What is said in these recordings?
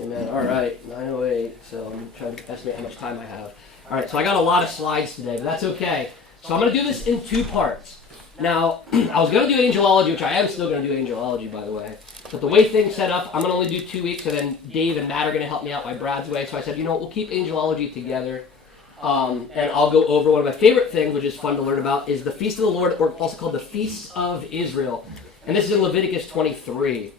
Amen. All right, 9:08. So I'm trying to estimate how much time I have. All right, so I got a lot of slides today, but that's okay. So I'm going to do this in two parts. Now, I was going to do angelology, which I am still going to do angelology, by the way. But the way things set up, I'm going to only do 2 weeks, and then Dave and Matt are going to help me out by Brad's way. So I said, you know what, we'll keep angelology together. And I'll go over one of my favorite things, which is fun to learn about, is the Feast of the Lord, or also called the Feasts of Israel. And this is in Leviticus 23.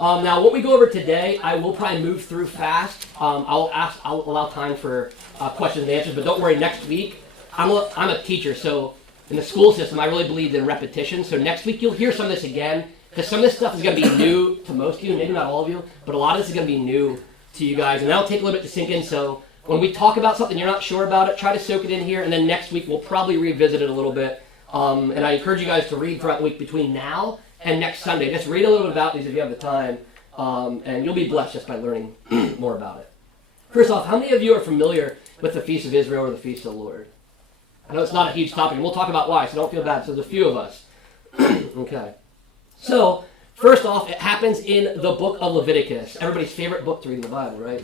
Now, what we go over today, I will probably move through fast. I'll allow time for questions and answers, but don't worry, next week, I'm a teacher, so in the school system, I really believe in repetition. So next week, you'll hear some of this again, because some of this stuff is going to be new to most of you, maybe not all of you, but a lot of this is going to be new to you guys, and that'll take a little bit to sink in. So when we talk about something you're not sure about it, try to soak it in here, and then next week, we'll probably revisit it a little bit. And I encourage you guys to read throughout the week between now and next Sunday. Just read a little bit about these if you have the time, and you'll be blessed just by learning more about it. First off, how many of you are familiar with the Feast of Israel or the Feast of the Lord? I know it's not a huge topic, and we'll talk about why, so don't feel bad. So there's a few of us. Okay. So, first off, it happens in the book of Leviticus. Everybody's favorite book to read in the Bible, right?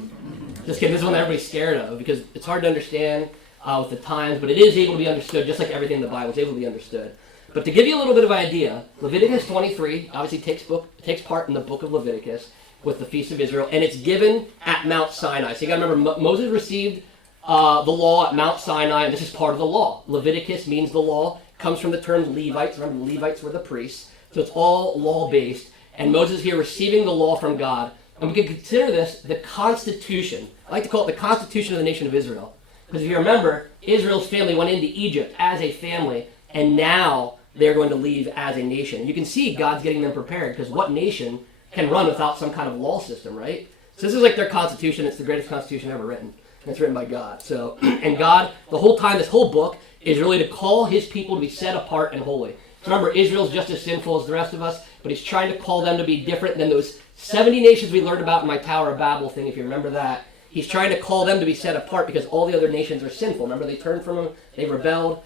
Just kidding, this is one that everybody's scared of, because it's hard to understand with the times, but it is able to be understood, just like everything in the Bible is able to be understood. But to give you a little bit of an idea, Leviticus 23 obviously takes part in the book of Leviticus with the Feast of Israel, and it's given at Mount Sinai. So you got to remember, Moses received the law at Mount Sinai, and this is part of the law. Leviticus means the law, comes from the term Levites. Remember, the Levites were the priests, so it's all law-based. And Moses here receiving the law from God, and we can consider this the Constitution. I like to call it the Constitution of the nation of Israel, because if you remember, Israel's family went into Egypt as a family, and now they're going to leave as a nation. You can see God's getting them prepared, because what nation can run without some kind of law system, right? So this is like their constitution. It's the greatest constitution ever written. And it's written by God. So, and God, the whole time, this whole book is really to call his people to be set apart and holy. So remember, Israel's just as sinful as the rest of us, but he's trying to call them to be different than those 70 nations we learned about in my Tower of Babel thing, if you remember that. He's trying to call them to be set apart because all the other nations are sinful. Remember, they turned from him, they rebelled.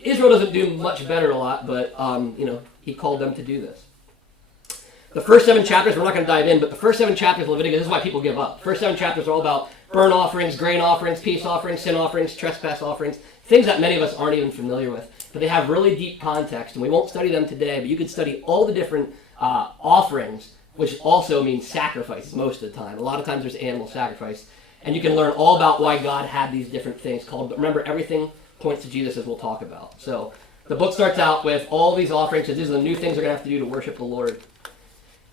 Israel doesn't do much better a lot, but he called them to do this. The first 7 chapters, we're not going to dive in, but the first 7 chapters of Leviticus, this is why people give up. The first 7 chapters are all about burnt offerings, grain offerings, peace offerings, sin offerings, trespass offerings, things that many of us aren't even familiar with. But they have really deep context, and we won't study them today, but you can study all the different offerings, which also means sacrifices most of the time. A lot of times there's animal sacrifice, and you can learn all about why God had these different things called, but remember, everything points to Jesus, as we'll talk about. So the book starts out with all these offerings, because these are the new things we're going to have to do to worship the Lord.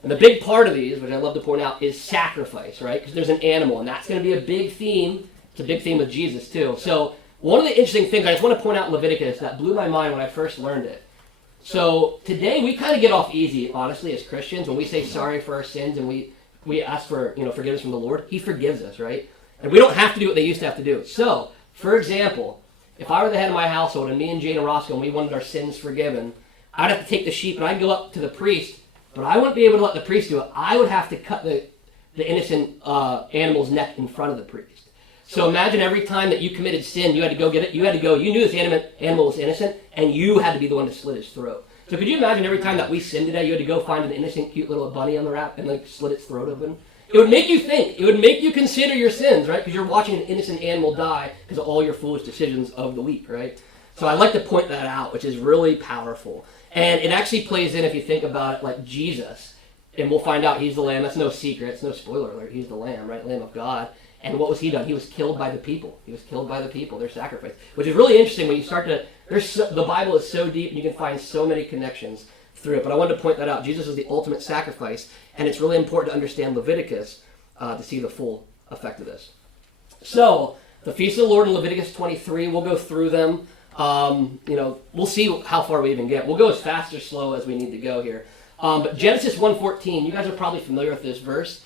And the big part of these, which I love to point out, is sacrifice, right? Because there's an animal, and that's going to be a big theme. It's a big theme with Jesus, too. So one of the interesting things I just want to point out in Leviticus that blew my mind when I first learned it. So today we kind of get off easy, honestly, as Christians. When we say sorry for our sins and we ask for forgiveness from the Lord, he forgives us, right? And we don't have to do what they used to have to do. So, for example, if I were the head of my household and me and Jane and Roscoe and we wanted our sins forgiven, I'd have to take the sheep and I'd go up to the priest, but I wouldn't be able to let the priest do it. I would have to cut the innocent animal's neck in front of the priest. So imagine every time that you committed sin, you had to go get it. You knew this animal was innocent, and you had to be the one to slit his throat. So could you imagine every time that we sinned today, you had to go find an innocent, cute little bunny on the wrap and slit its throat open? It would make you think. It would make you consider your sins, right? Because you're watching an innocent animal die because of all your foolish decisions of the week, right? So I like to point that out, which is really powerful. And it actually plays in, if you think about it, like Jesus. And we'll find out he's the Lamb. That's no secret. It's no spoiler alert. He's the Lamb, right? Lamb of God. And what was he done? He was killed by the people. He was killed by the people, their sacrifice. Which is really interesting when you start to... the Bible is so deep, and you can find so many connections through it. But I wanted to point that out. Jesus is the ultimate sacrifice, and it's really important to understand Leviticus to see the full effect of this. So, the Feast of the Lord in Leviticus 23, we'll go through them. We'll see how far we even get. We'll go as fast or slow as we need to go here. But Genesis 1:14, you guys are probably familiar with this verse.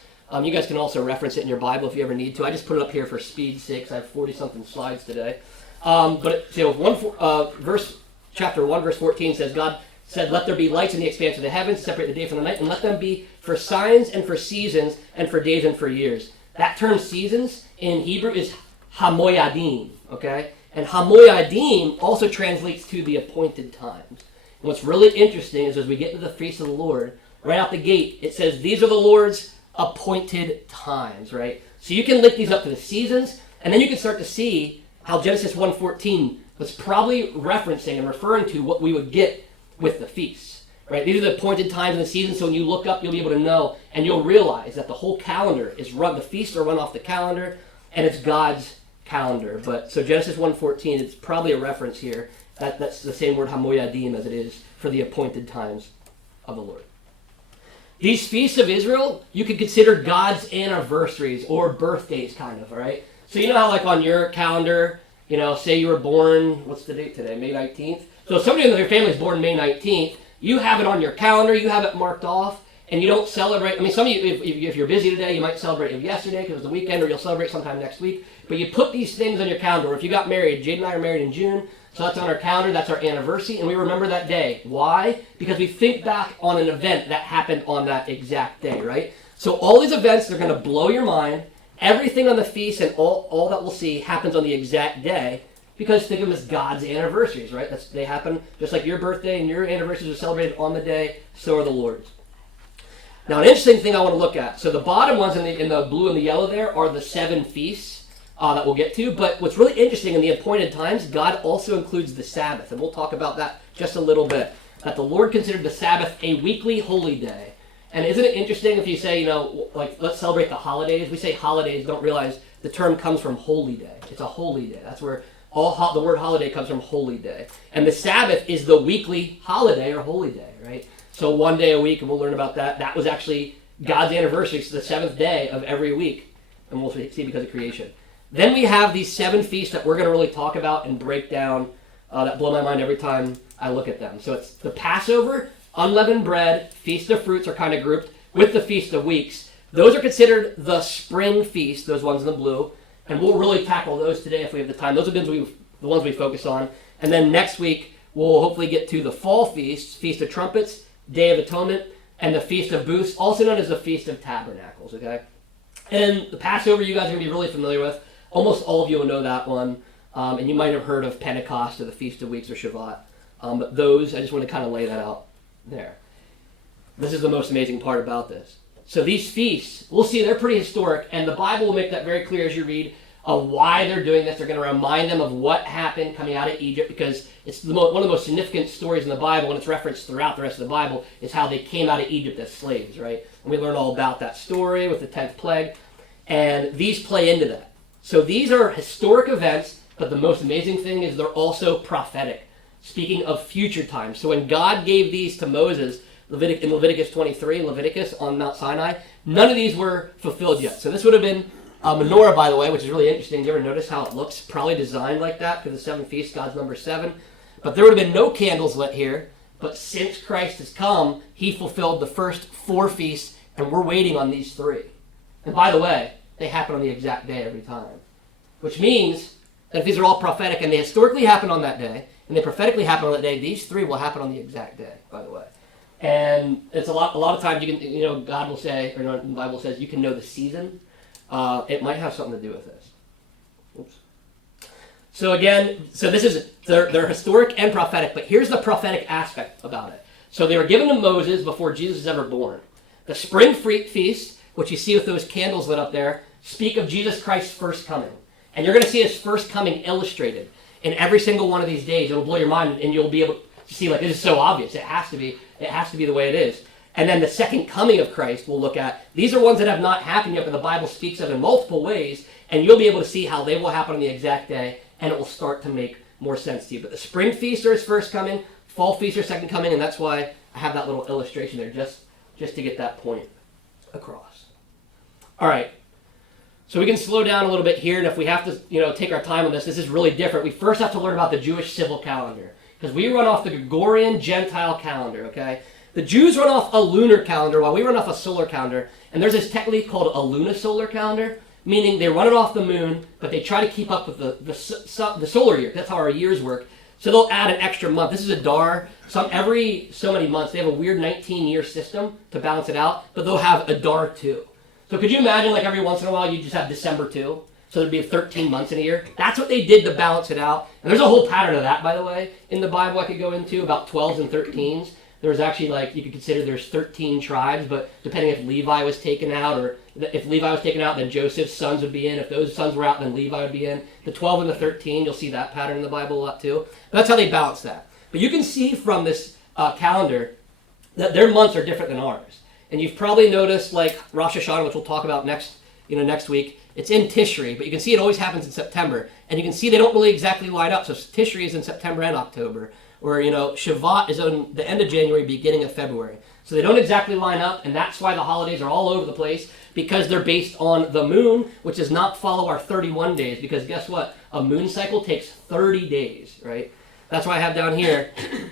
You guys can also reference it in your Bible if you ever need to. I just put it up here for speed's sake. I have 40-something slides today. Chapter 1, verse 14 says, God said, let there be lights in the expanse of the heavens, separate the day from the night, and let them be for signs and for seasons and for days and for years. That term seasons in Hebrew is hamoyadim, okay? And hamoyadim also translates to the appointed times. And what's really interesting is as we get to the Feast of the Lord, right out the gate, it says, these are the Lord's appointed times, right? So you can link these up to the seasons, and then you can start to see how Genesis 1:14 was probably referencing and referring to what we would get with the feasts, right? These are the appointed times in the season, so when you look up, you'll be able to know, and you'll realize that the whole calendar is run, the feasts are run off the calendar, and it's God's calendar. But so Genesis 1:14, it's probably a reference here. That's the same word hamoyadim as it is for the appointed times of the Lord. These feasts of Israel, you could consider God's anniversaries or birthdays, kind of, all right? So you know how, like, on your calendar, you know, say you were born, what's the date today, May 19th? So if somebody in your family is born May 19th, you have it on your calendar, you have it marked off, and you don't celebrate. I mean, some of you, if you're busy today, you might celebrate it yesterday because it was the weekend, or you'll celebrate sometime next week. But you put these things on your calendar. Or if you got married, Jade and I are married in June, so that's on our calendar, that's our anniversary, and we remember that day. Why? Because we think back on an event that happened on that exact day, right? So all these events, they're going to blow your mind. Everything on the feast and all that we'll see happens on the exact day, because think of them as God's anniversaries, right? They happen just like your birthday and your anniversaries are celebrated on the day, so are the Lord's. Now, an interesting thing I want to look at. So the bottom ones in the blue and the yellow there are the 7 feasts that we'll get to. But what's really interesting in the appointed times, God also includes the Sabbath. And we'll talk about that just a little bit. That the Lord considered the Sabbath a weekly holy day. And isn't it interesting if you say, you know, like, let's celebrate the holidays. We say holidays, don't realize the term comes from holy day. It's a holy day. That's where the word holiday comes from, holy day. And the Sabbath is the weekly holiday or holy day, right? So one day a week, and we'll learn about that. That was actually God's anniversary. It's the 7th day of every week. And we'll see because of creation. Then we have these 7 feasts that we're going to really talk about and break down that blow my mind every time I look at them. So it's the Passover, unleavened bread, Feast of Fruits are kind of grouped with the Feast of Weeks. Those are considered the spring feast, those ones in the blue. And we'll really tackle those today if we have the time. Those are the ones we focus on. And then next week, we'll hopefully get to the fall feasts, Feast of Trumpets, Day of Atonement, and the Feast of Booths, also known as the Feast of Tabernacles, okay? And the Passover you guys are going to be really familiar with. Almost all of you will know that one. And you might have heard of Pentecost or the Feast of Weeks or Shabbat. But those, I just want to kind of lay that out there. This is the most amazing part about this. So these feasts, we'll see they're pretty historic, and the Bible will make that very clear as you read of why they're doing this. They're going to remind them of what happened coming out of Egypt, because it's one of the most significant stories in the Bible, and it's referenced throughout the rest of the Bible, is how they came out of Egypt as slaves, right? And we learn all about that story with the 10th plague, and these play into that. So these are historic events, but the most amazing thing is they're also prophetic, speaking of future times. So when God gave these to Moses, in Leviticus 23, Leviticus on Mount Sinai, none of these were fulfilled yet. So this would have been a menorah, by the way, which is really interesting. You ever notice how it looks? Probably designed like that because the 7 feasts, God's number 7. But there would have been no candles lit here. But since Christ has come, he fulfilled the first 4 feasts, and we're waiting on these 3. And by the way, they happen on the exact day every time. Which means that if these are all prophetic and they historically happen on that day, and they prophetically happen on that day, these 3 will happen on the exact day, by the way. And it's a lot of times you can, God will say, or the Bible says, you can know the season. It might have something to do with this. Oops. So again, they're historic and prophetic, but here's the prophetic aspect about it. So they were given to Moses before Jesus was ever born. The spring feast, which you see with those candles lit up there, speak of Jesus Christ's first coming. And you're going to see his first coming illustrated in every single one of these days. It'll blow your mind, and you'll be able to see, like, this is so obvious. It has to be. It has to be the way it is. And then the second coming of Christ we'll look at. These are ones that have not happened yet, but the Bible speaks of in multiple ways, and you'll be able to see how they will happen on the exact day, and it will start to make more sense to you. But the spring feast are his first coming, fall feast are second coming, and that's why I have that little illustration there, just to get that point across. All right. So we can slow down a little bit here, and if we have to, take our time on this is really different. We first have to learn about the Jewish civil calendar, because we run off the Gregorian Gentile calendar, okay? The Jews run off a lunar calendar while we run off a solar calendar, and there's this technique called a lunisolar calendar, meaning they run it off the moon, but they try to keep up with the solar year. That's how our years work. So they'll add an extra month. This is a dar. Every so many months, they have a weird 19-year system to balance it out, but they'll have a dar too. So could you imagine, like, every once in a while you just have December 2? So there'd be 13 months in a year. That's what they did to balance it out. And there's a whole pattern of that, by the way, in the Bible I could go into, about 12s and 13s. there was actually, like, you could consider there's 13 tribes, but depending if Levi was taken out, or if Levi was taken out, then Joseph's sons would be in. If those sons were out, then Levi would be in. The 12 and the 13, you'll see that pattern in the Bible a lot too. But that's how they balance that. But you can see from this calendar that their months are different than ours. And you've probably noticed, like Rosh Hashanah, which we'll talk about next week, it's in Tishri, but you can see it always happens in September. And you can see they don't really exactly line up. So Tishri is in September and October. Or, Shavuot is on the end of January, beginning of February. So they don't exactly line up, and that's why the holidays are all over the place, because they're based on the moon, which does not follow our 31 days, because guess what? A moon cycle takes 30 days, right? That's why I have down here.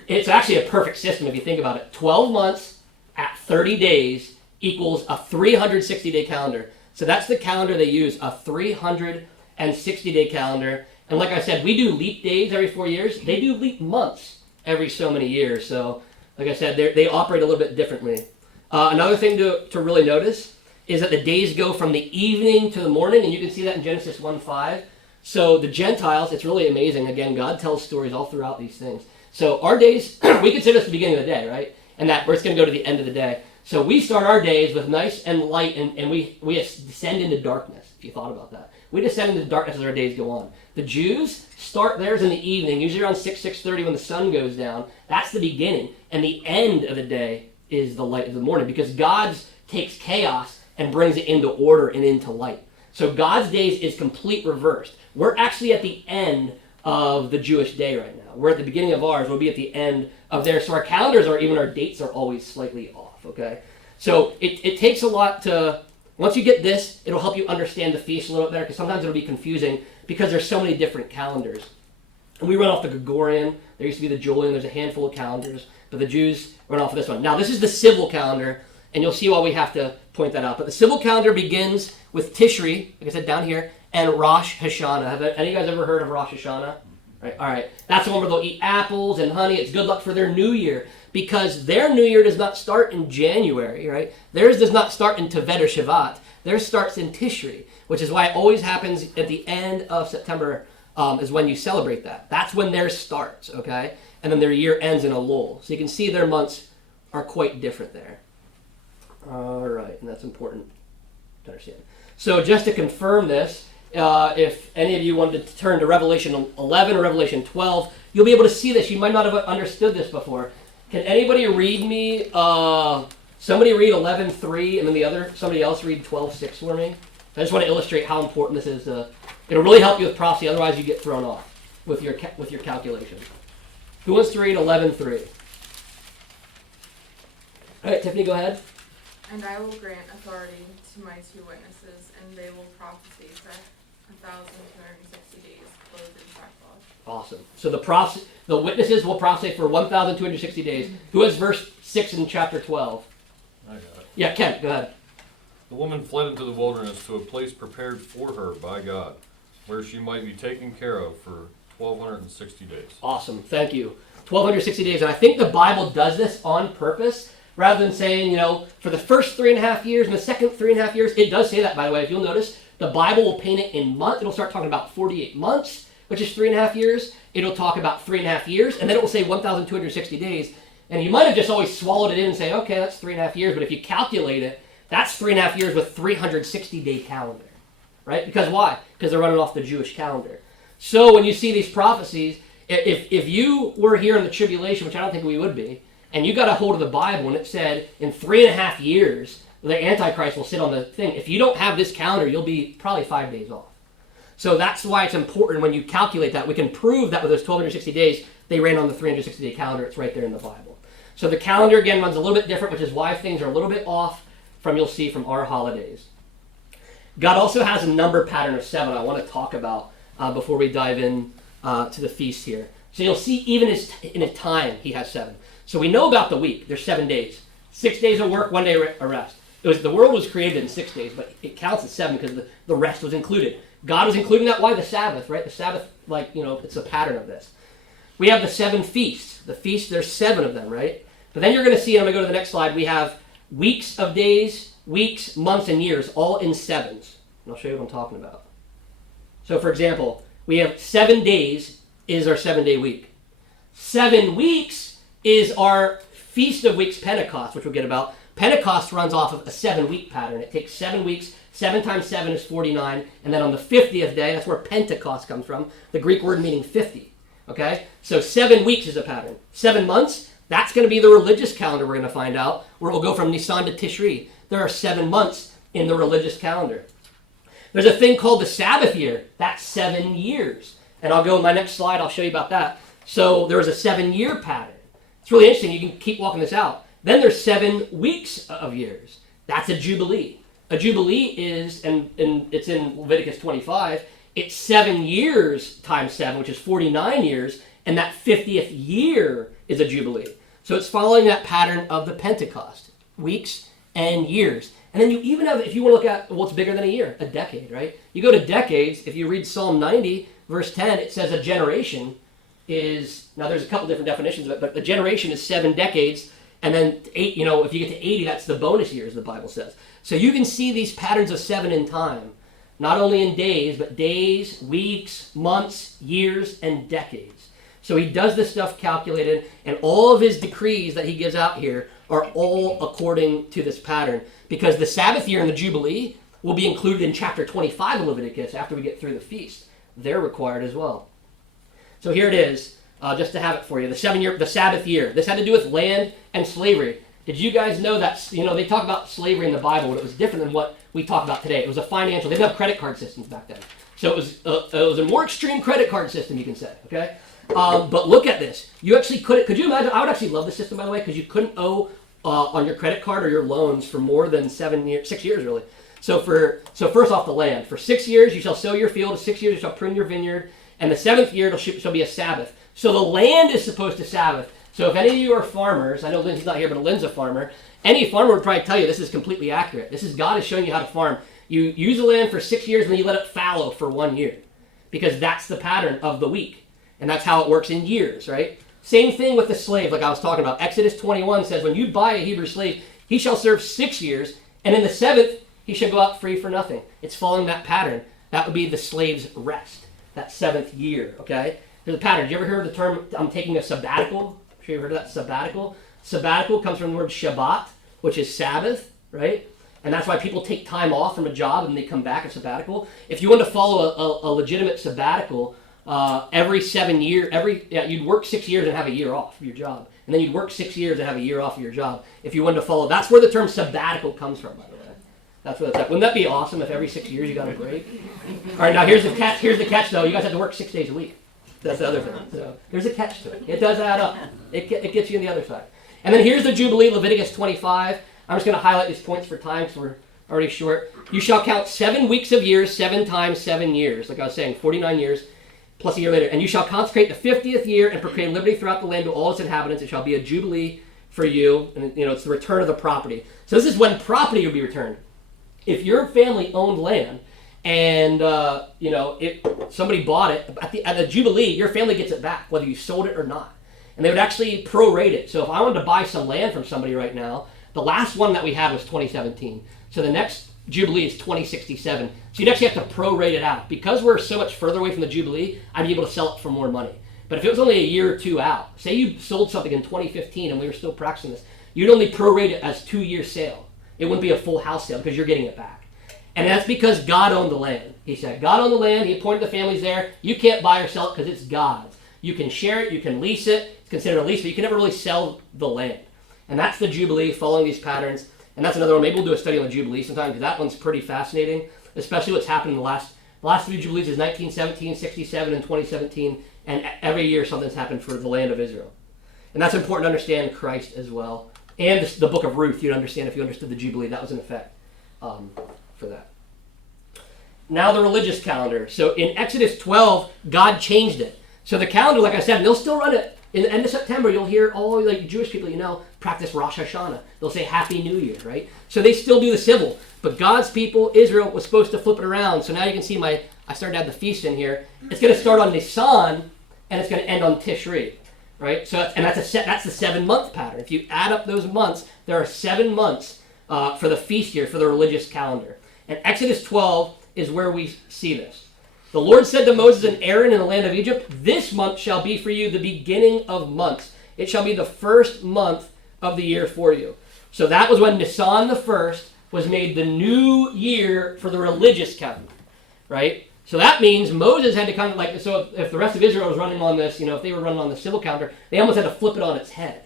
It's actually a perfect system if you think about it. 12 months at 30 days equals a 360-day calendar. So that's the calendar they use, a 360-day calendar. And like I said, we do leap days every 4 years. They do leap months every so many years. So, like I said, they operate a little bit differently. Another thing to really notice is that the days go from the evening to the morning, and you can see that in Genesis 1:5. So the Gentiles, it's really amazing. Again, God tells stories all throughout these things. So our days, we consider this the beginning of the day, right? And that it's going to go to the end of the day. So we start our days with nice and light, and we descend into darkness, if you thought about that. We descend into darkness as our days go on. The Jews start theirs in the evening, usually around 6:30 when the sun goes down. That's the beginning. And the end of the day is the light of the morning, because God takes chaos and brings it into order and into light. So God's days is complete reversed. We're actually at the end of the Jewish day right now. We're at the beginning of ours. We'll be at the end of theirs. So our calendars even our dates are always slightly off, okay? So it takes a lot to... Once you get this, it'll help you understand the feast a little bit better, because sometimes it'll be confusing because there's so many different calendars. And we run off the Gregorian. There used to be the Julian. There's a handful of calendars, but the Jews run off of this one. Now, this is the civil calendar, and you'll see why we have to point that out. But the civil calendar begins with Tishri, like I said down here, and Rosh Hashanah. Have any of you guys ever heard of Rosh Hashanah? Right, all right. That's the one where they'll eat apples and honey. It's good luck for their new year, because their new year does not start in January, right? Theirs does not start in Tevet or Shavat. Theirs starts in Tishri, which is why it always happens at the end of September is when you celebrate that. That's when theirs starts, okay? And then their year ends in a lull. So you can see their months are quite different there. All right, and that's important to understand. So just to confirm this, if any of you wanted to turn to Revelation 11 or Revelation 12, you'll be able to see this. You might not have understood this before. Can anybody read me, somebody read 11:3, and then somebody else read 12:6 for me? I just want to illustrate how important this is. It'll really help you with prophecy, otherwise you get thrown off with your calculation. Who wants to read 11:3? All right, Tiffany, go ahead. And I will grant authority to my two witnesses, and they will prophesy for 1,260 days, clothed in sackcloth. Awesome. So the witnesses will prophesy for 1,260 days. Who has verse 6 in chapter 12? I got it. Yeah, Ken, go ahead. The woman fled into the wilderness to a place prepared for her by God, where she might be taken care of for 1,260 days. Awesome. Thank you. 1,260 days. And I think the Bible does this on purpose, rather than saying, for the first 3.5 years and the second 3.5 years. It does say that, by the way. If you'll notice, the Bible will paint it in months. It'll start talking about 48 months, which is 3.5 years. It'll talk about 3.5 years, and then it will say 1,260 days. And you might have just always swallowed it in and say, okay, that's 3.5 years. But if you calculate it, that's 3.5 years with 360-day calendar, right? Because why? Because they're running off the Jewish calendar. So when you see these prophecies, if you were here in the tribulation, which I don't think we would be, and you got a hold of the Bible and it said in 3.5 years the Antichrist will sit on the thing, if you don't have this calendar, you'll be probably 5 days off. So that's why it's important when you calculate that. We can prove that with those 1,260 days, they ran on the 360-day calendar. It's right there in the Bible. So the calendar, again, runs a little bit different, which is why things are a little bit off you'll see from our holidays. God also has a number pattern of 7 I want to talk about before we dive in to the feast here. So you'll see even in his time, he has 7. So we know about the week. There's 7 days. 6 days of work, 1 day of rest. The world was created in 6 days, but it counts as 7 because the rest was included. God was including that. Why? The Sabbath, right? The Sabbath, it's a pattern of this. We have the 7 feasts. The feasts, there's 7 of them, right? But then you're going to see, and I'm going to go to the next slide, we have weeks of days, weeks, months, and years, all in 7s. And I'll show you what I'm talking about. So, for example, we have 7 days is our 7-day week. 7 weeks is our Feast of Weeks Pentecost, which we'll get about, Pentecost runs off of a 7-week pattern. It takes 7 weeks, 7 times 7 is 49, and then on the 50th day, that's where Pentecost comes from, the Greek word meaning 50, okay? So 7 weeks is a pattern. 7 months, that's going to be the religious calendar we're going to find out, where we'll go from Nisan to Tishri. There are 7 months in the religious calendar. There's a thing called the Sabbath year. That's 7 years. And I'll go in my next slide, I'll show you about that. So there was a 7-year pattern. It's really interesting, you can keep walking this out. Then there's 7 weeks of years. That's a Jubilee. A Jubilee is, and it's in Leviticus 25, it's 7 years times 7, which is 49 years, and that 50th year is a Jubilee. So it's following that pattern of the Pentecost, weeks and years. And then you even have, if you want to look at what's bigger than a year, a decade, right? You go to decades, if you read Psalm 90, verse 10, it says a generation is, now there's a couple different definitions of it, but a generation is 7 decades, and then 8, if you get to 80, that's the bonus years, the Bible says. So you can see these patterns of 7 in time, not only in days, but days, weeks, months, years, and decades. So he does this stuff calculated, and all of his decrees that he gives out here are all according to this pattern, because the Sabbath year and the Jubilee will be included in chapter 25 of Leviticus after we get through the feast. They're required as well. So here it is, just to have it for you, the Sabbath year. This had to do with land and slavery. Did you guys know that, they talk about slavery in the Bible, but it was different than what we talk about today. It was a financial, they didn't have credit card systems back then. So it was a more extreme credit card system, you can say, okay? But look at this. You actually could you imagine, I would actually love this system, by the way, because you couldn't owe on your credit card or your loans for more than 6 years, really. So first off, the land. For 6 years you shall sow your field, 6 years you shall prune your vineyard, and the 7th year shall be a Sabbath. So the land is supposed to Sabbath. So if any of you are farmers, I know Lynn's not here, but Lynn's a farmer, any farmer would probably tell you this is completely accurate. God is showing you how to farm. You use the land for 6 years, and then you let it fallow for 1 year, because that's the pattern of the week. And that's how it works in years, right? Same thing with the slave, like I was talking about. Exodus 21 says, when you buy a Hebrew slave, he shall serve 6 years, and in the 7th, he shall go out free for nothing. It's following that pattern. That would be the slave's rest, that 7th year, okay? There's a pattern. Did you ever hear of the term, I'm taking a sabbatical? I'm sure you've heard of that, sabbatical. Sabbatical comes from the word Shabbat, which is Sabbath, right? And that's why people take time off from a job and they come back, a sabbatical. If you want to follow a legitimate sabbatical, every 7 years, you'd work 6 years and have a year off of your job. And then you'd work 6 years and have a year off of your job. If you wanted to follow, that's where the term sabbatical comes from, by the way. That's what it's at. Wouldn't that be awesome if every 6 years you got a break? All right, now here's the catch, though. You guys have to work 6 days a week. That's the other thing. So there's a catch to it. It does add up. It gets you on the other side. And then here's the Jubilee, Leviticus 25. I'm just going to highlight these points for time because we're already short. You shall count 7 weeks of years, 7 times 7 years. Like I was saying, 49 years plus a year later. And you shall consecrate the 50th year and proclaim liberty throughout the land to all its inhabitants. It shall be a Jubilee for you. And it's the return of the property. So this is when property will be returned. If your family owned land and somebody bought it, at the Jubilee, your family gets it back, whether you sold it or not. And they would actually prorate it. So if I wanted to buy some land from somebody right now, the last one that we had was 2017. So the next Jubilee is 2067. So you'd actually have to prorate it out. Because we're so much further away from the Jubilee, I'd be able to sell it for more money. But if it was only a year or two out, say you sold something in 2015 and we were still practicing this, you'd only prorate it as 2-year sale. It wouldn't be a full house sale because you're getting it back. And that's because God owned the land. He said, God owned the land. He appointed the families there. You can't buy or sell it because it's God's. You can share it. You can lease it. It's considered a lease, but you can never really sell the land. And that's the Jubilee, following these patterns. And that's another one. Maybe we'll do a study on the Jubilee sometime because that one's pretty fascinating, especially what's happened in the last 3 Jubilees is 1917, 67, and 2017. And every year something's happened for the land of Israel. And that's important to understand Christ as well. And the book of Ruth, you'd understand if you understood the Jubilee. That was in effect for that. Now the religious calendar. So in Exodus 12, God changed it. So the calendar, like I said, they'll still run it. In the end of September, you'll hear all Jewish people practice Rosh Hashanah. They'll say Happy New Year, right? So they still do the civil. But God's people, Israel, was supposed to flip it around. So now you can see I started to add the feast in here. It's going to start on Nisan, and it's going to end on Tishri. Right, that's the 7-month pattern. If you add up those months, there are 7 months for the feast year, for the religious calendar. And Exodus 12 is where we see this. The Lord said to Moses and Aaron in the land of Egypt, "This month shall be for you the beginning of months. It shall be the first month of the year for you. So that was when Nisan the 1st was made the new year for the religious calendar, right? So that means Moses had to kind of like, so if the rest of Israel was running on this, if they were running on the civil calendar, they almost had to flip it on its head,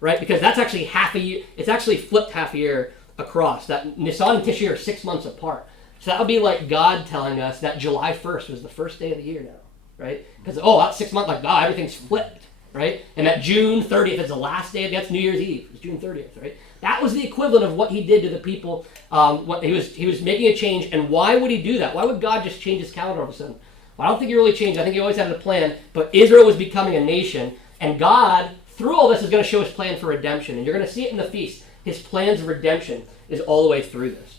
right? Because that's actually half a year, it's actually flipped half a year across. That Nisan and Tishri are 6 months apart. So that would be like God telling us that July 1st was the first day of the year now, right? Because, that's 6 months, like, God, everything's flipped, right? And that June 30th is the last day, that's New Year's Eve, it's June 30th, right? That was the equivalent of what he did to the people. What he was making a change, and why would he do that? Why would God just change his calendar all of a sudden? Well, I don't think he really changed. I think he always had a plan, but Israel was becoming a nation, and God, through all this, is going to show his plan for redemption, and you're going to see it in the feast. His plans of redemption is all the way through this.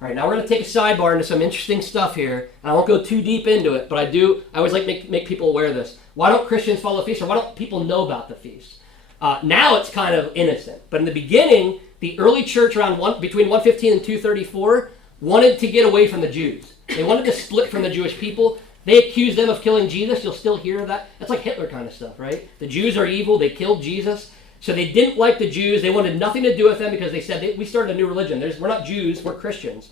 All right, now we're going to take a sidebar into some interesting stuff here, and I won't go too deep into it, but I always like to make people aware of this. Why don't Christians follow the feast, or why don't people know about the feast? Now it's kind of innocent, but in the beginning, the early church between 115 and 234 wanted to get away from the Jews. They wanted to split from the Jewish people. They accused them of killing Jesus. You'll still hear that. That's like Hitler kind of stuff, right? The Jews are evil. They killed Jesus. So they didn't like the Jews. They wanted nothing to do with them because they said, we started a new religion. We're not Jews, we're Christians.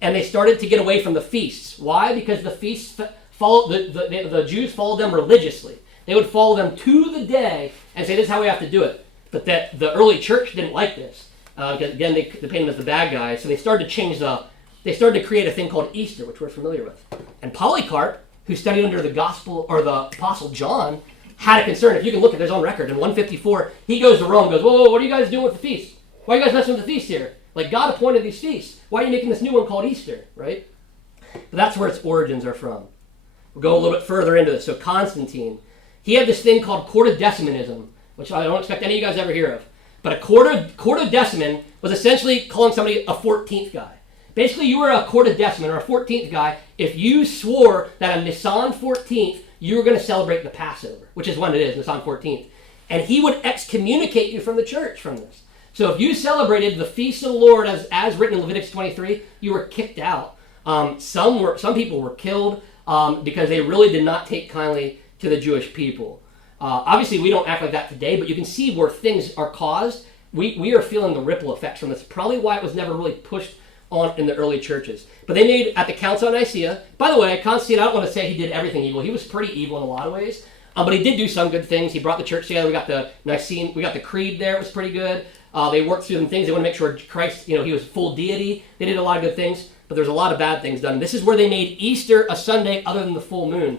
And they started to get away from the feasts. Why? Because the feasts the Jews followed them religiously. They would follow them to the day and say, this is how we have to do it. But that the early church didn't like this. Because again, they painted them as the bad guys. So they started to create a thing called Easter, which we're familiar with. And Polycarp, who studied under the gospel, or the apostle John, had a concern. If you can look at his own record, in 154, he goes to Rome and goes, whoa, what are you guys doing with the feast? Why are you guys messing with the feast here? Like, God appointed these feasts. Why are you making this new one called Easter, right? But that's where its origins are from. We'll go a little bit further into this. So Constantine, he had this thing called quartodecimanism, which I don't expect any of you guys ever hear of. But a quartodeciman was essentially calling somebody a 14th guy. Basically, you were a quartodeciman or a 14th guy if you swore that on Nisan 14th, you were going to celebrate the Passover, which is when it is, Nisan 14th. And he would excommunicate you from the church from this. So if you celebrated the feast of the Lord as written in Leviticus 23, you were kicked out. Some people were killed because they really did not take kindly to the Jewish people. Obviously, we don't act like that today, but you can see where things are caused. We are feeling the ripple effects from this. Probably why it was never really pushed on in the early churches. But they made, at the Council of Nicaea, by the way, Constantine, I don't want to say he did everything evil. He was pretty evil in a lot of ways. But he did do some good things. He brought the church together. We got the Nicene, we got the creed there. It was pretty good. They worked through some things. They want to make sure Christ, he was full deity. They did a lot of good things, but there's a lot of bad things done. This is where they made Easter a Sunday other than the full moon.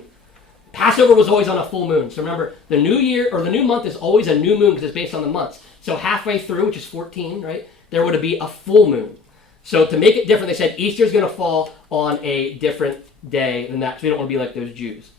Passover was always on a full moon. So remember, the new year, or the new month is always a new moon because it's based on the months. So halfway through, which is 14, right, there would be a full moon. So to make it different, they said Easter is going to fall on a different day than that, so we don't want to be like those Jews.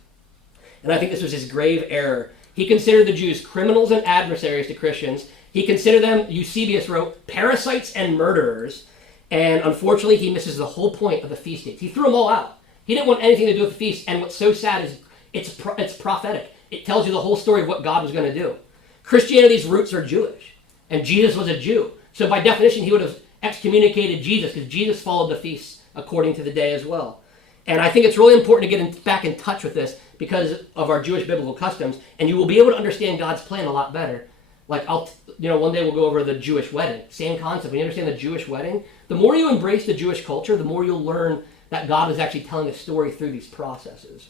And I think this was his grave error. He considered the Jews criminals and adversaries to Christians. He considered them, Eusebius wrote, parasites and murderers. And unfortunately, he misses the whole point of the feast dates. He threw them all out. He didn't want anything to do with the feast. And what's so sad is it's prophetic. It tells you the whole story of what God was going to do. Christianity's roots are Jewish. And Jesus was a Jew. So by definition, he would have excommunicated Jesus because Jesus followed the feasts according to the day as well. And I think it's really important to get back in touch with this because of our Jewish biblical customs, and you will be able to understand God's plan a lot better. Like, one day we'll go over the Jewish wedding. Same concept. When you understand the Jewish wedding, the more you embrace the Jewish culture, the more you'll learn that God is actually telling a story through these processes.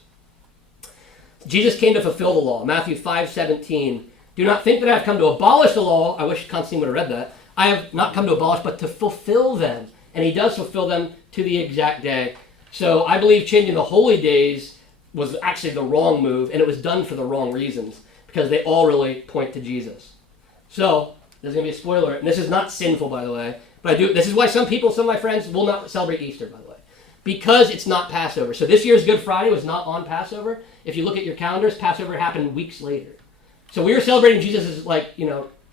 Jesus came to fulfill the law. Matthew 5:17. Do not think that I have come to abolish the law. I wish Constantine would have read that. I have not come to abolish, but to fulfill them. And he does fulfill them to the exact day. So I believe changing the holy days was actually the wrong move, and it was done for the wrong reasons, because they all really point to Jesus. So, there's going to be a spoiler, and this is not sinful, by the way, but this is why some of my friends will not celebrate Easter, by the way, because it's not Passover. So this year's Good Friday was not on Passover. If you look at your calendars, Passover happened weeks later. So we were celebrating Jesus'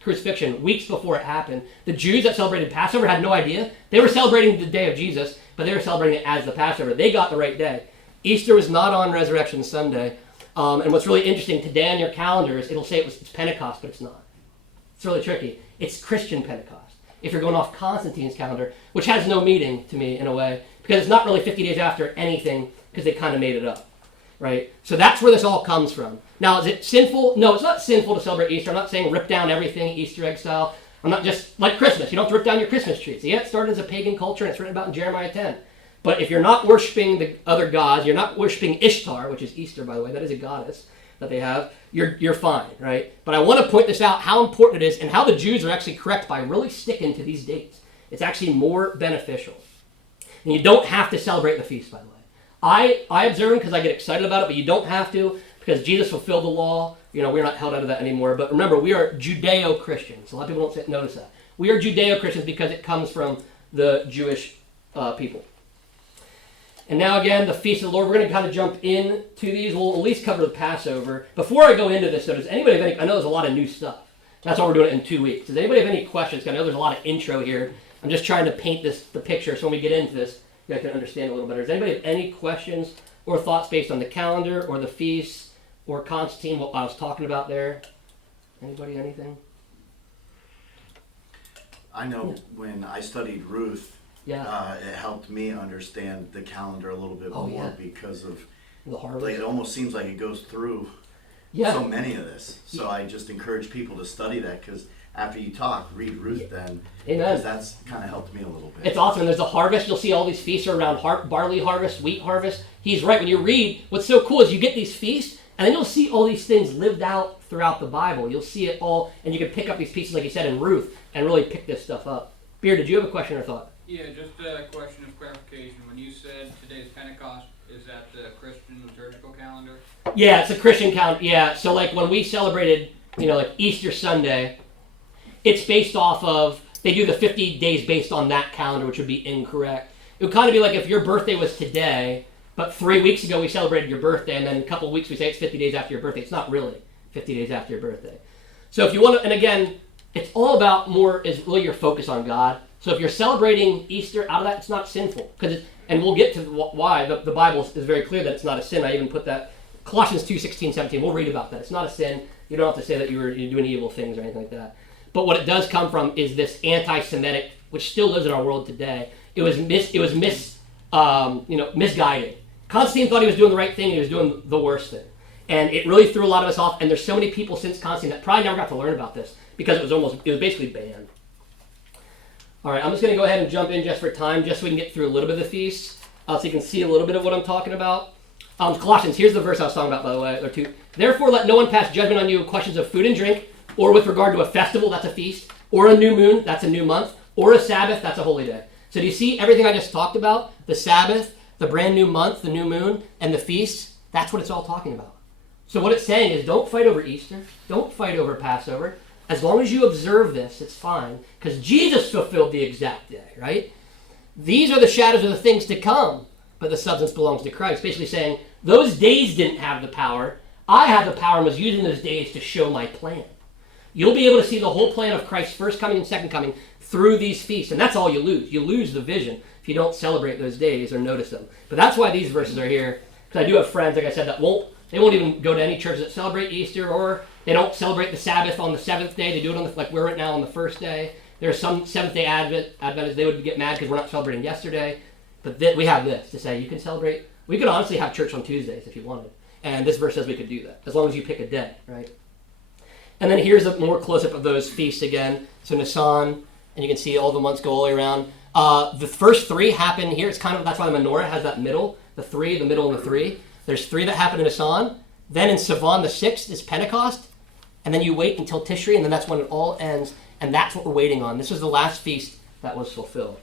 crucifixion weeks before it happened. The Jews that celebrated Passover had no idea. They were celebrating the day of Jesus, but they were celebrating it as the Passover. They got the right day. Easter was not on Resurrection Sunday. And what's really interesting, today on your calendars, it'll say it's Pentecost, but it's not. It's really tricky. It's Christian Pentecost. If you're going off Constantine's calendar, which has no meaning to me in a way, because it's not really 50 days after anything, because they kind of made it up. right? So that's where this all comes from. Now, is it sinful? No, it's not sinful to celebrate Easter. I'm not saying rip down everything Easter egg style. I'm not just like Christmas. You don't have to rip down your Christmas trees. Yeah, it started as a pagan culture, and it's written about in Jeremiah 10. But if you're not worshiping the other gods, you're not worshiping Ishtar, which is Easter, by the way. That is a goddess that they have. You're fine, right? But I want to point this out, how important it is, and how the Jews are actually correct by really sticking to these dates. It's actually more beneficial. And you don't have to celebrate the feast, by the way. I observe them because I get excited about it, but you don't have to because Jesus fulfilled the law. You know, we're not held out of that anymore. But remember, we are Judeo-Christians. A lot of people don't notice that. We are Judeo-Christians because it comes from the Jewish people. And now again, the Feast of the Lord. We're going to kind of jump into these. We'll at least cover the Passover. Before I go into this, though, does anybody have any... I know there's a lot of new stuff. That's why we're doing it in 2 weeks. Does anybody have any questions? I know there's a lot of intro here. I'm just trying to paint the picture so when we get into this, you guys can understand a little better. Does anybody have any questions or thoughts based on the calendar or the feasts or Constantine, what I was talking about there? Anybody, anything? I know when I studied Ruth, Yeah. it helped me understand the calendar a little bit Oh, more yeah. because of, The harvest. like, it almost seems like it goes through Yeah. so many of this. So I just encourage people to study that because after you talk, read Ruth then. Amen. Because that's kind of helped me a little bit. It's awesome. There's a harvest. You'll see all these feasts are around barley harvest, wheat harvest. He's right. When you read, what's so cool is you get these feasts, and then you'll see all these things lived out throughout the Bible. You'll see it all, and you can pick up these pieces, like you said, in Ruth, and really pick this stuff up. Beer, did you have a question or thought? Yeah, just a question of clarification. When you said today's Pentecost, is that the Christian liturgical calendar? Yeah, it's a Christian calendar. Yeah, so like when we celebrated, like Easter Sunday, it's based off of, they do the 50 days based on that calendar, which would be incorrect. It would kind of be like if your birthday was today, but 3 weeks ago we celebrated your birthday, and then a couple of weeks we say it's 50 days after your birthday. It's not really 50 days after your birthday. So if you want to, and again, it's all about more is really your focus on God. So if you're celebrating Easter out of that, it's not sinful. And we'll get to why. The Bible is very clear that it's not a sin. I even put that, Colossians 2:16, 17, we'll read about that. It's not a sin. You don't have to say that you're doing evil things or anything like that. But what it does come from is this anti-Semitic, which still lives in our world today. It was misguided. Constantine thought he was doing the right thing, and he was doing the worst thing. And it really threw a lot of us off. And there's so many people since Constantine that probably never got to learn about this because it was basically banned. All right, I'm just going to go ahead and jump in just for time, just so we can get through a little bit of the feast, so you can see a little bit of what I'm talking about. Colossians, here's the verse I was talking about, by the way. There are two. Therefore, let no one pass judgment on you in questions of food and drink, or with regard to a festival, that's a feast, or a new moon, that's a new month, or a Sabbath, that's a holy day. So do you see everything I just talked about? The Sabbath, the brand new month, the new moon, and the feasts, that's what it's all talking about. So what it's saying is don't fight over Easter, don't fight over Passover. As long as you observe this, it's fine, because Jesus fulfilled the exact day, right? These are the shadows of the things to come, but the substance belongs to Christ. Basically saying, those days didn't have the power. I have the power and was using those days to show my plan. You'll be able to see the whole plan of Christ's first coming and second coming through these feasts, and that's all you lose. You lose the vision if you don't celebrate those days or notice them. But that's why these verses are here, because I do have friends, like I said, that won't even go to any church that celebrate Easter, or they don't celebrate the Sabbath on the seventh day. They do it on like we're right now on the first day. There's some Seventh-day Adventists, they would get mad because we're not celebrating yesterday. But we have this to say you can celebrate. We could honestly have church on Tuesdays if you wanted. And this verse says we could do that, as long as you pick a day, right? And then here's a more close-up of those feasts again. So Nisan, and you can see all the months go all the way around. The first three happen here. It's kind of, that's why the menorah has that middle, the three, the middle, and the three. There's three that happen in Nisan. Then in Sivan, the 6th is Pentecost. And then you wait until Tishri, and then that's when it all ends. And that's what we're waiting on. This was the last feast that was fulfilled.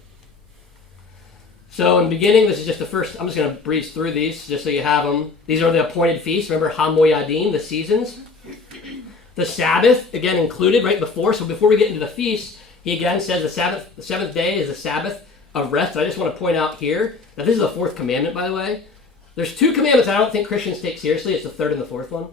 So in the beginning, this is just the first. I'm just going to breeze through these just so you have them. These are the appointed feasts. Remember HaMoyadim, the seasons. The Sabbath, again, included right before. So before we get into the feast, he again says the seventh day is the Sabbath of rest. I just want to point out here that this is the 4th commandment, by the way. There's 2 commandments that I don't think Christians take seriously. It's the 3rd and the 4th one.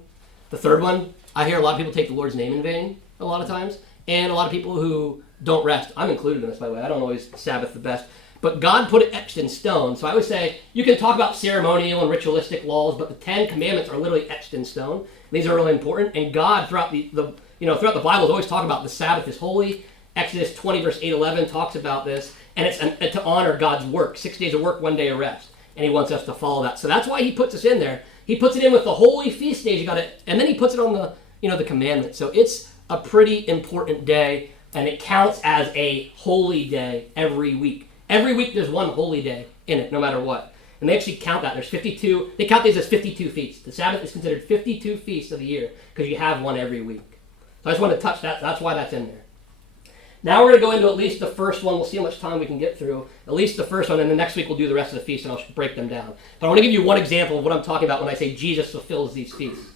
The 3rd one, I hear a lot of people take the Lord's name in vain a lot of times. And a lot of people who don't rest. I'm included in this, by the way. I don't always Sabbath the best. But God put it etched in stone. So I would say you can talk about ceremonial and ritualistic laws, but the 10 commandments are literally etched in stone. These are really important. And God, throughout the throughout the Bible, is always talking about the Sabbath is holy. Exodus 20, verse 8-11 talks about this. And it's to honor God's work. 6 days of work, 1 day of rest. And he wants us to follow that. So that's why he puts us in there. He puts it in with the holy feast days. You got it, and then he puts it on the the commandments. So it's a pretty important day, and it counts as a holy day every week. Every week there's one holy day in it, no matter what. And they actually count that. There's 52. They count these as 52 feasts. The Sabbath is considered 52 feasts of the year because you have one every week. So I just want to touch that. That's why that's in there. Now we're going to go into at least the first one. We'll see how much time we can get through. At least the first one, and then next week we'll do the rest of the feast, and I'll break them down. But I want to give you one example of what I'm talking about when I say Jesus fulfills these feasts.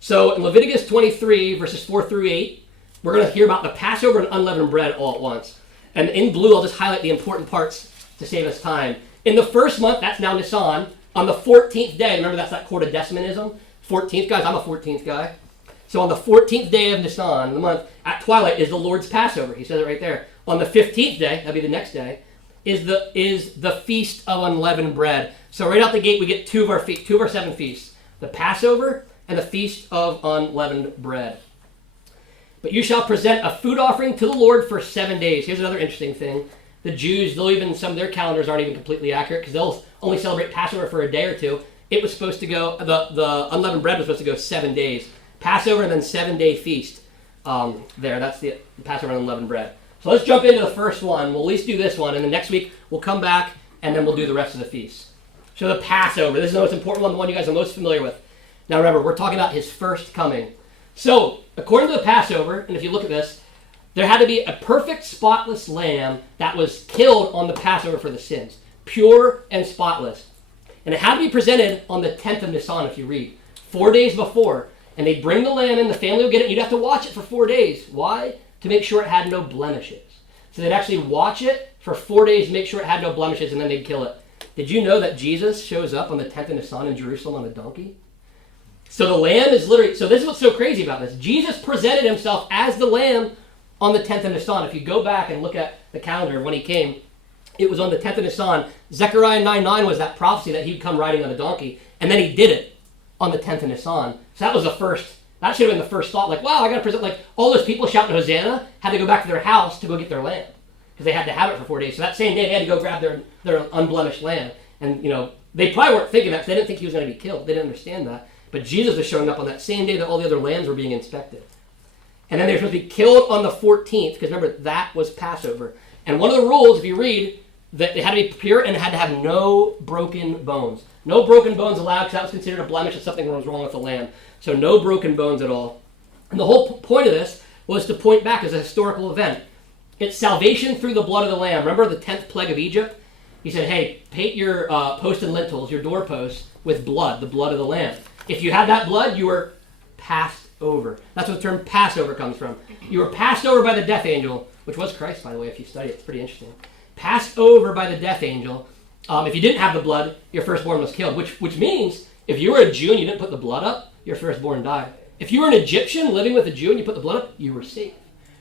So in Leviticus 23, verses 4 through 8, we're going to hear about the Passover and unleavened bread all at once. And in blue, I'll just highlight the important parts to save us time. In the first month, that's now Nisan, on the 14th day, remember that's that quarter-decimanism? 14th, guys, I'm a 14th guy. So on the 14th day of Nisan, the month, at twilight, is the Lord's Passover. He says it right there. On the 15th day, that'll be the next day, is the Feast of Unleavened Bread. So right out the gate, we get two of our 7 feasts. The Passover and the Feast of Unleavened Bread. But you shall present a food offering to the Lord for 7 days. Here's another interesting thing. The Jews, some of their calendars aren't even completely accurate because they'll only celebrate Passover for a day or two. It was supposed to go, the unleavened bread was supposed to go 7 days. Passover and then 7-day feast there. That's the Passover and unleavened bread. So let's jump into the first one. We'll at least do this one, and then next week we'll come back and then we'll do the rest of the feasts. So the Passover. This is the most important one, the one you guys are most familiar with. Now remember, we're talking about his first coming. So according to the Passover, and if you look at this, there had to be a perfect, spotless lamb that was killed on the Passover for the sins. Pure and spotless. And it had to be presented on the 10th of Nisan, if you read. 4 days before. And they'd bring the lamb in, the family would get it, and you'd have to watch it for 4 days. Why? To make sure it had no blemishes. So they'd actually watch it for 4 days to make sure it had no blemishes, and then they'd kill it. Did you know that Jesus shows up on the 10th of Nisan in Jerusalem on a donkey? So the lamb is literally, so this is what's so crazy about this. Jesus presented himself as the lamb on the 10th of Nisan. If you go back and look at the calendar of when he came, it was on the 10th of Nisan. Zechariah 9:9 was that prophecy that he'd come riding on a donkey, and then he did it on the 10th of Nisan. So that was the first, that should have been the first thought, like, wow, I got to present, like, all those people shouting Hosanna had to go back to their house to go get their lamb, because they had to have it for 4 days. So that same day, they had to go grab their unblemished lamb. And, they probably weren't thinking that, because they didn't think he was going to be killed. They didn't understand that. But Jesus was showing up on that same day that all the other lambs were being inspected. And then they were supposed to be killed on the 14th, because remember, that was Passover. And one of the rules, if you read, that they had to be pure and it had to have no broken bones. No broken bones allowed, because that was considered a blemish if something was wrong with the lamb. So no broken bones at all. And the whole point of this was to point back as a historical event. It's salvation through the blood of the lamb. Remember the 10th plague of Egypt? He said, hey, paint your post and lintels, your doorposts, with blood, the blood of the lamb. If you had that blood, you were passed over. That's what the term Passover comes from. You were passed over by the death angel, which was Christ, by the way, if you study it. It's pretty interesting. Passed over by the death angel. If you didn't have the blood, your firstborn was killed, which means if you were a Jew and you didn't put the blood up, your firstborn died. If you were an Egyptian living with a Jew and you put the blood up, you were safe,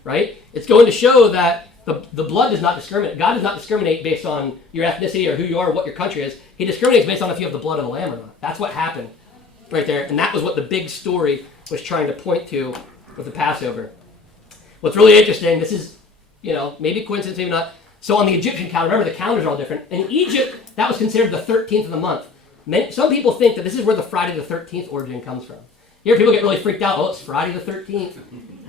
right? It's going to show that the blood does not discriminate. God does not discriminate based on your ethnicity or who you are or what your country is. He discriminates based on if you have the blood of the lamb or not. That's what happened right there. And that was what the big story was trying to point to with the Passover. What's really interesting, this is, maybe coincidence, maybe not. So on the Egyptian calendar, remember the calendars are all different. In Egypt, that was considered the 13th of the month. Some people think that this is where the Friday the 13th origin comes from. You hear people get really freaked out, oh, it's Friday the 13th.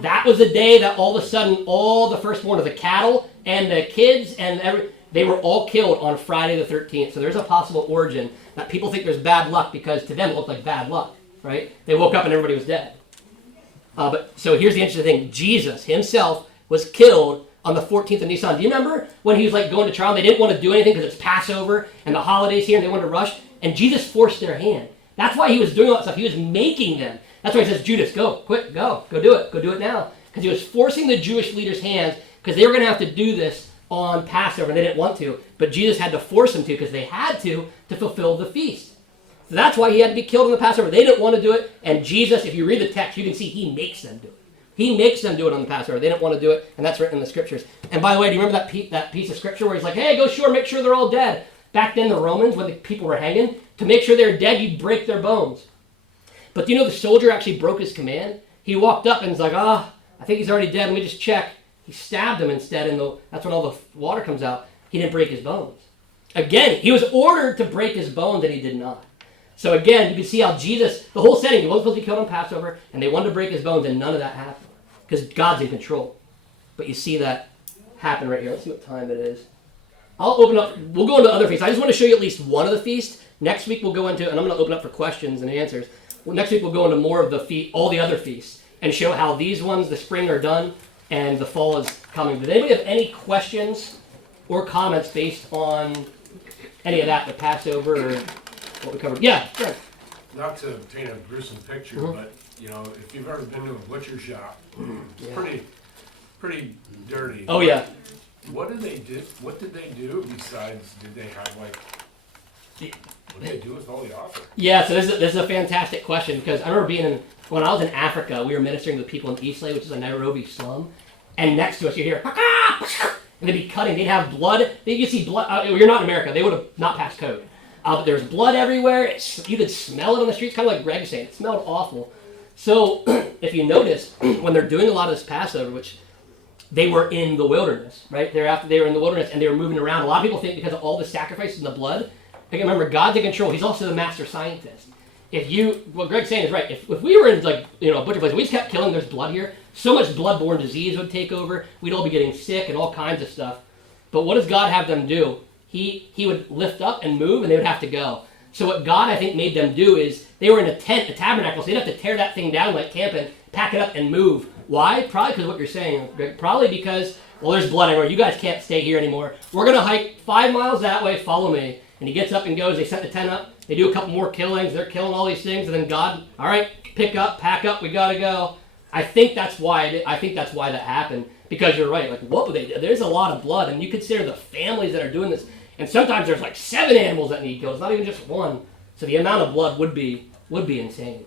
That was the day that all of a sudden all the firstborn of the cattle and the kids and they were all killed on Friday the 13th. So there's a possible origin that people think there's bad luck because to them it looked like bad luck, right? They woke up and everybody was dead. So here's the interesting thing. Jesus himself was killed on the 14th of Nisan. Do you remember when he was going to trial? They didn't want to do anything because it's Passover and the holidays here and they wanted to rush. And Jesus forced their hand. That's why he was doing all that stuff. He was making them. That's why he says, Judas, go, quick, go do it. Go do it now. Because he was forcing the Jewish leaders' hands because they were going to have to do this on Passover and they didn't want to. But Jesus had to force them to because they had to fulfill the feast. So that's why he had to be killed on the Passover. They didn't want to do it. And Jesus, if you read the text, you can see he makes them do it. He makes them do it on the Passover. They didn't want to do it, and that's written in the scriptures. And by the way, do you remember that piece of scripture where he's like, hey, go shore, make sure they're all dead? Back then, the Romans, when the people were hanging, to make sure they're dead, you'd break their bones. But do you know the soldier actually broke his command? He walked up and was like, I think he's already dead. Let me just check. He stabbed him instead, and that's when all the water comes out. He didn't break his bones. Again, he was ordered to break his bones, and he did not. So again, you can see how Jesus, the whole setting, he wasn't supposed to be killed on Passover, and they wanted to break his bones, and none of that happened. Because God's in control. But you see that happen right here. Let's see what time it is. I'll open up, we'll go into other feasts. I just want to show you at least one of the feasts. Next week we'll go into, and I'm going to open up for questions and answers. Well, next week we'll go into more of the all the other feasts, and show how these ones, the spring, are done, and the fall is coming. Does anybody have any questions or comments based on any of that, the Passover or what we covered? Yeah, Greg. Not to paint a gruesome picture, but you know, if you've ever been to a butcher shop, it's pretty dirty. Oh yeah. What did they do? What did they do besides? Did they have like? What did they do with all the offering? Yeah, so this is a fantastic question, because I remember when I was in Africa, we were ministering to the people in Eastleigh, which is a Nairobi slum, and next to us you hear, and they'd be cutting. They'd have blood. You see blood. You're not in America. They would have not passed code. But there's blood everywhere. You could smell it on the streets, kind of like Greg was saying. It smelled awful. So if you notice, when they're doing a lot of this Passover, which they were in the wilderness, right? They were in the wilderness and they were moving around. A lot of people think because of all the sacrifices and the blood. Again, remember, God's in control. He's also the master scientist. What Greg's saying is right. If we were in a butcher place, we just kept killing. There's blood here. So much bloodborne disease would take over. We'd all be getting sick and all kinds of stuff. But what does God have them do? He would lift up and move, and they would have to go. So what God, I think, made them do is they were in a tent, a tabernacle, so they'd have to tear that thing down like camping, pack it up, and move. Why? Probably because of what you're saying, Greg. Probably because, well, there's blood everywhere. You guys can't stay here anymore. We're going to hike 5 miles that way. Follow me. And he gets up and goes. They set the tent up. They do a couple more killings. They're killing all these things. And then God, all right, pick up, pack up. We got to go. I think that's why that happened. Because you're right. Like, what would they do? There's a lot of blood. And you consider the families that are doing this. And sometimes there's like 7 animals that need killed. It's not even just one. So the amount of blood would be insane.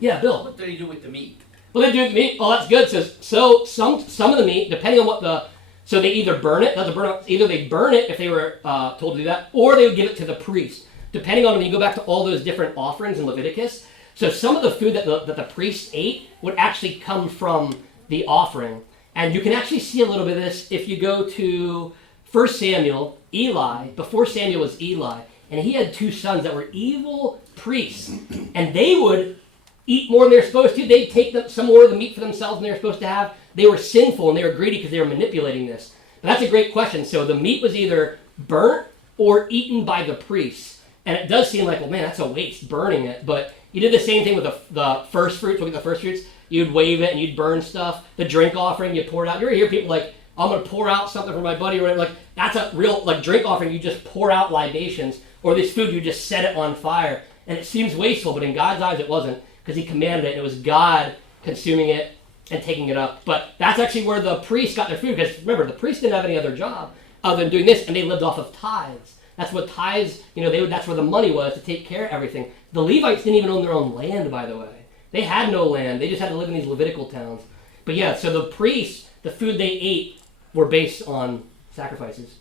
Yeah, Bill. What do they do with the meat? Well, they do with meat. Oh, that's good. So some of the meat, depending on so they either burn it. Either they burn it if they were told to do that, or they would give it to the priest. Depending on when you go back to all those different offerings in Leviticus. So some of the food that the priests ate would actually come from the offering, and you can actually see a little bit of this if you go to 1 Samuel. Eli, before Samuel was Eli, and he had 2 sons that were evil priests, and they would eat more than they were supposed to. They'd take some more of the meat for themselves than they were supposed to have. They were sinful and they were greedy because they were manipulating this. But that's a great question. So the meat was either burnt or eaten by the priests. And it does seem like, well, man, that's a waste, burning it. But you did the same thing with the first fruits. Look at the first fruits. You'd wave it and you'd burn stuff. The drink offering, you pour it out. You ever hear people like, I'm going to pour out something for my buddy or whatever. Like, that's a real, drink offering. You just pour out libations. Or this food, you just set it on fire. And it seems wasteful, but in God's eyes it wasn't, because he commanded it. It was God consuming it and taking it up. But that's actually where the priests got their food, because remember, the priests didn't have any other job other than doing this, and they lived off of tithes. That's what tithes, that's where the money was, to take care of everything. The Levites didn't even own their own land, by the way. They had no land. They just had to live in these Levitical towns. But yeah, so the priests, the food they ate were based on sacrifices,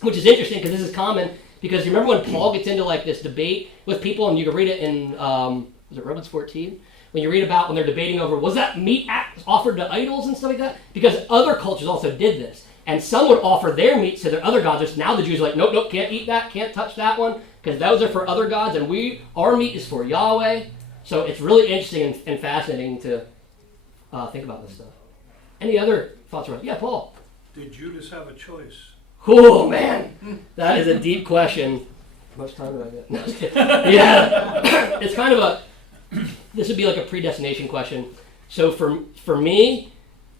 which is interesting because this is common. Because you remember when Paul gets into this debate with people, and you can read it in Romans 14, when you read about when they're debating over, was that meat offered to idols and stuff like that? Because other cultures also did this, and some would offer their meat to their other gods. Now the Jews are like, nope, can't eat that, can't touch that one, because those are for other gods, and our meat is for Yahweh. So it's really interesting and fascinating to think about this stuff. Any other thoughts around? Yeah, Paul. Did Judas have a choice? Oh, man. That is a deep question. How much time did I get? No, I was kidding. Yeah. It's kind of this would be like a predestination question. So for me,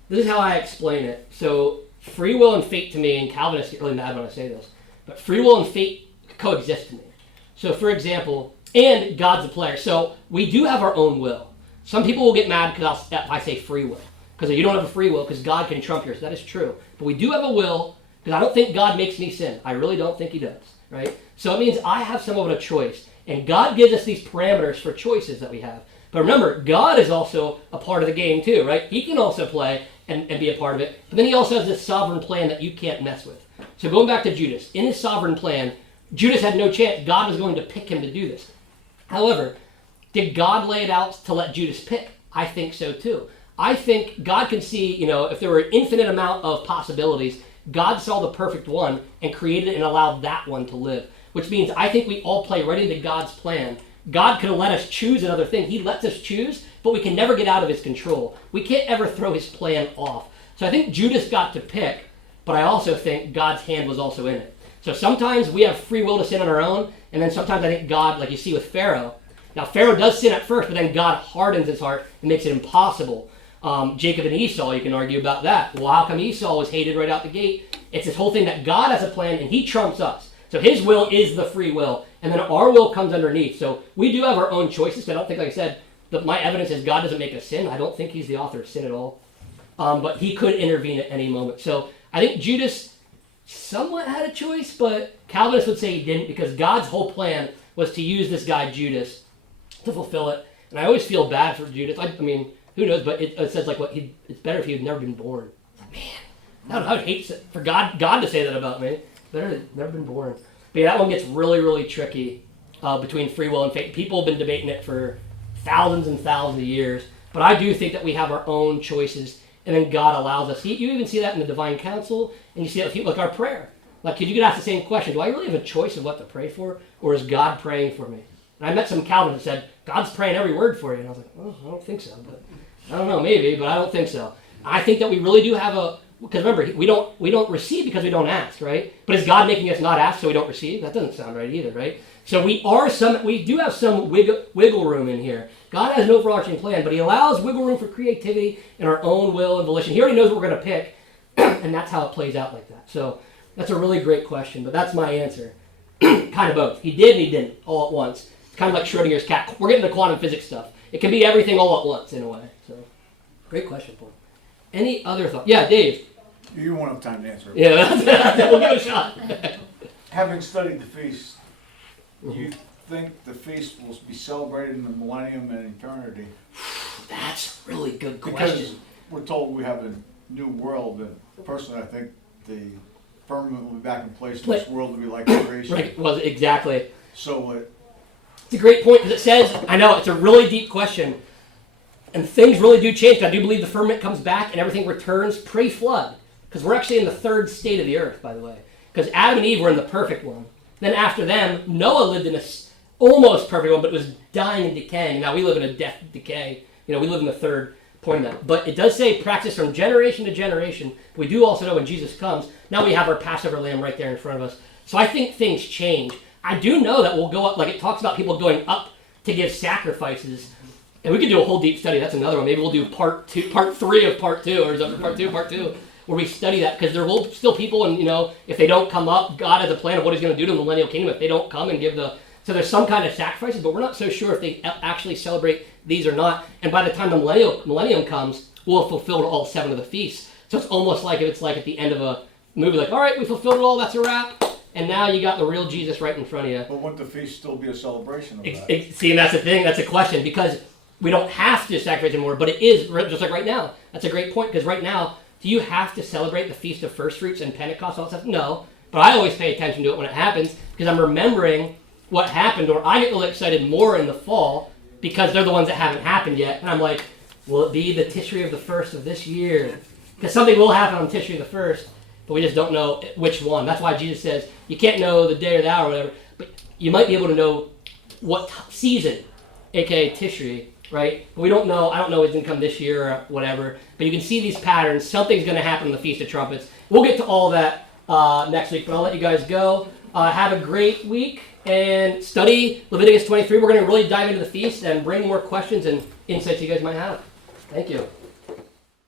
this is how I explain it. So free will and fate to me, and Calvinists get really mad when I say this, but free will and fate coexist to me. So for example, and God's the player. So we do have our own will. Some people will get mad because I say free will. Because you don't have a free will, because God can trump yours. That is true. But we do have a will, because I don't think God makes me sin. I really don't think he does, right? So it means I have somewhat of a choice. And God gives us these parameters for choices that we have. But remember, God is also a part of the game too, right? He can also play and be a part of it. But then he also has this sovereign plan that you can't mess with. So going back to Judas, in his sovereign plan, Judas had no chance. God was going to pick him to do this. However, did God lay it out to let Judas pick? I think so too. I think God can see, if there were an infinite amount of possibilities, God saw the perfect one and created it and allowed that one to live. Which means I think we all play right into God's plan God could have let us choose another thing. He lets us choose, but we can never get out of his control. We can't ever throw his plan off. So I think Judas got to pick, but I also think God's hand was also in it. So sometimes we have free will to sin on our own, and then sometimes I think God, like you see with Pharaoh. Now Pharaoh does sin at first, but then God hardens his heart and makes it impossible. Jacob and Esau, you can argue about that. Well, how come Esau was hated right out the gate? It's this whole thing that God has a plan, and he trumps us. So his will is the free will, and then our will comes underneath. So we do have our own choices. I don't think, like I said, that my evidence is God doesn't make us sin. I don't think he's the author of sin at all. But he could intervene at any moment. So I think Judas somewhat had a choice, but Calvinists would say he didn't, because God's whole plan was to use this guy Judas to fulfill it. And I always feel bad for Judas. I mean, who knows? But it says like it's better if he had never been born. Man, I would hate for God to say that about me. Better than never been born. But yeah, that one gets really, really tricky between free will and fate. People have been debating it for thousands and thousands of years. But I do think that we have our own choices, and then God allows us. You even see that in the divine council, and you see that with like our prayer. Like, you could ask the same question: do I really have a choice of what to pray for, or is God praying for me? And I met some Calvinists that said, God's praying every word for you. And I was like, oh, I don't think so. But I don't know, maybe, but I don't think so. I think that we really do have because remember, we don't receive because we don't ask, right? But is God making us not ask so we don't receive? That doesn't sound right either, right? So we do have some wiggle room in here. God has an overarching plan, but he allows wiggle room for creativity and our own will and volition. He already knows what we're going to pick, and that's how it plays out like that. So that's a really great question, but that's my answer. Kind of both. He did and he didn't all at once. It's kind of like Schrodinger's cat. We're getting to quantum physics stuff. It can be everything all at once in a way. So, great question, Paul. Any other thoughts? Yeah, Dave. You won't have time to answer it. Yeah, we'll give it a shot. Having studied the feast, do you think the feast will be celebrated in the millennium and eternity? That's a really good Because question. we're told we have a new world, and personally I think the firmament will be back in place and this world will be like creation. Right, well, exactly. So It's a great point, because it says, I know, it's a really deep question, and things really do change. I do believe the firmament comes back and everything returns pre-flood, because we're actually in the third state of the earth, by the way. Because Adam and Eve were in the perfect one. Then after them, Noah lived in a almost perfect one, but it was dying and decaying. Now we live in a death decay. We live in the third point of that. But it does say practice from generation to generation. We do also know when Jesus comes, now we have our Passover lamb right there in front of us. So I think things change. I do know that we'll go up, like it talks about people going up to give sacrifices. And we could do a whole deep study. That's another one. Maybe we'll do part 3 of part 2, or is that part 2, where we study that, because there will still people, and if they don't come up, God has a plan of what he's going to do to the millennial kingdom if they don't come and give so there's some kind of sacrifices, but we're not so sure if they actually celebrate these or not. And by the time the millennium comes, we'll have fulfilled all 7 of the feasts. So it's almost like if it's like at the end of a movie, like, all right, we fulfilled it all, that's a wrap. And now you got the real Jesus right in front of you. but wouldn't the feast still be a celebration of that? See, and that's the thing, that's a question, because we don't have to sacrifice anymore, but it is, just like right now. That's a great point, because right now, do you have to celebrate the Feast of First Fruits and Pentecost, all that stuff? No, but I always pay attention to it when it happens, because I'm remembering what happened, or I get really excited more in the fall, because they're the ones that haven't happened yet, and I'm like, will it be the Tishri of the first of this year? Because something will happen on Tishri the first, but we just don't know which one. That's why Jesus says, you can't know the day or the hour or whatever, but you might be able to know what season, aka Tishri, right? We don't know. I don't know it's going to come this year or whatever, but you can see these patterns. Something's going to happen on the Feast of Trumpets. We'll get to all that next week, but I'll let you guys go. Have a great week and study Leviticus 23. We're going to really dive into the feast and bring more questions and insights you guys might have. Thank you.